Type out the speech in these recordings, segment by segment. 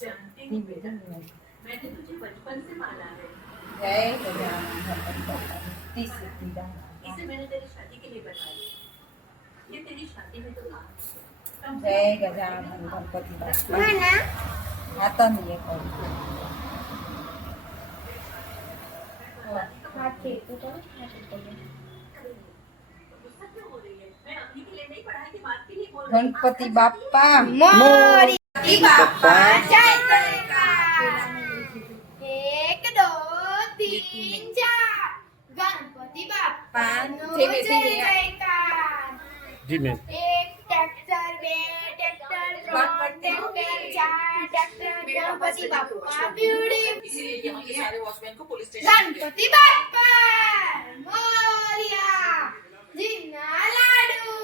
धीमे धीमे मैंने तुझे बचपन से माना है। जय गजानन गणपति बाप्पा इसे मैंने तेरी शादी के लिए बनाया। ये तेरी शादी में तो था। जय गजानन गणपति बाप्पा आता नहीं है कौन गुस्सा क्यों हो रही है? मैं अभी के लिए नहीं, पढ़ाई के बाद के लिए बोल रही हूँ। गणपति बाप्पा मोरी बाप्पा जय जयकार। 1 2 3 4 गणपति बाप्पा जय जयकार। धीमे एक tractor 2 tractor 3 tractor 4 tractor Ganpati Bappa beautiful. इसीलिए यहाँ के सारे वॉचमैन को पुलिस स्टेशन गणपति बाप्पा मोरिया जिन्ना लाडू।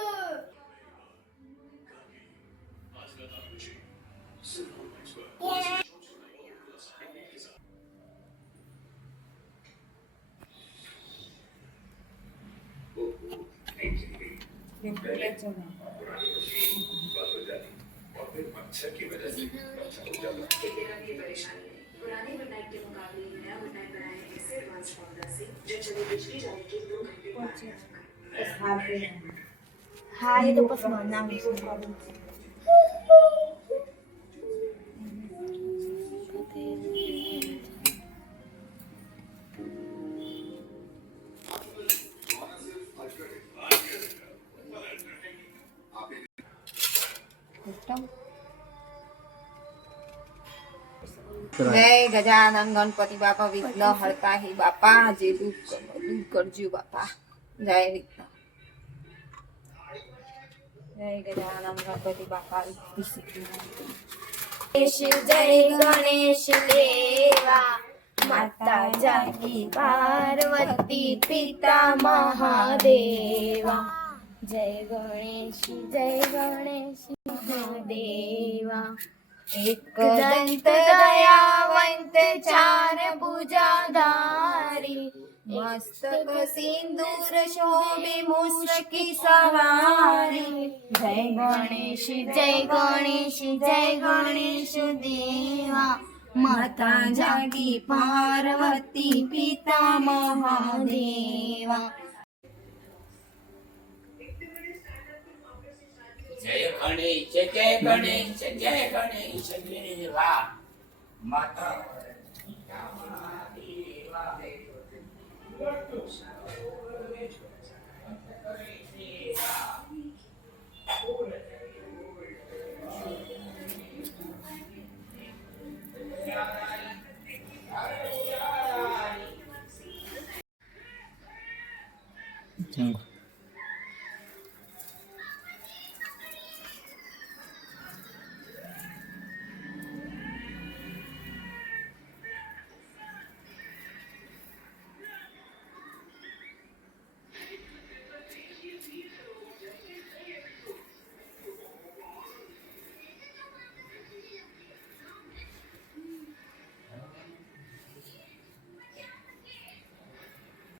तेरा भी परेशानी है। पुराने मिडनाइट के मुकाबले नया मिडनाइट बनाए हैं इससे एडवांस फॉर्मूला से जो चले बिजली जाने के 2 घंटे बाद। हाँ ये तो पसंद नाम है। जय गजानन गणपति बापा विघ्न हरता ही बापा जे दूर करજો बापा जय विघ्न जय गजानन गणपति बापा गणेश जय गणेश देवा माता जागी पार्वती पिता महादेवा। जय गणेश महादेवा। एक दंत दयावंत 4 भुजाधारी मस्तक सिंदूर शोभे मुस्की सवारी जय गणेश देवा माता जागी पार्वती पिता महादेवा। जय गणेश देवा माता चलो